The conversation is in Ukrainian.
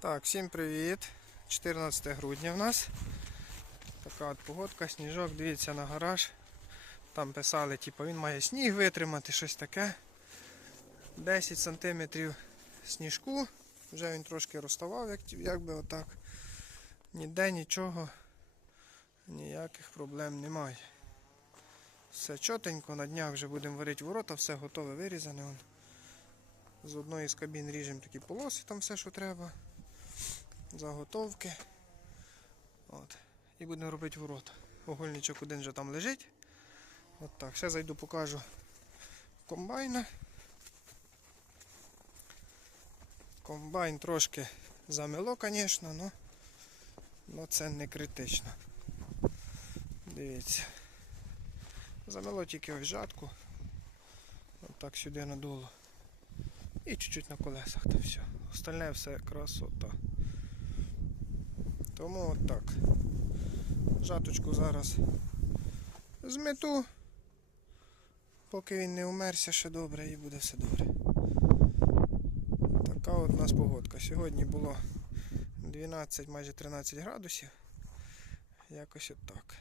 Так, всім привіт. 14 грудня в нас. Така от погодка, сніжок, дивіться на гараж. Там писали, типу, він має сніг витримати, щось таке. 10 см сніжку. Вже він трошки розставав, як, як би отак. Ніде нічого, ніяких проблем немає. Все чотенько, на днях вже будемо варити ворота, все готове вирізане. З одної з кабін ріжемо такі полоси, там все, що треба. Заготовки. От. І будемо робити ворота. Огольничок один вже там лежить. От так. Ще зайду покажу комбайна. Комбайн трошки замело, звісно, але но це не критично. Дивіться. Замело тільки ось жатку. От так сюди надуло. І чуть-чуть на колесах та все. Остальне все красота. Тому от так. Жаточку зараз змету. Поки він не умерся ще добре і буде все добре. Така от у нас погодка. Сьогодні було 12, майже 13 градусів. Якось от так.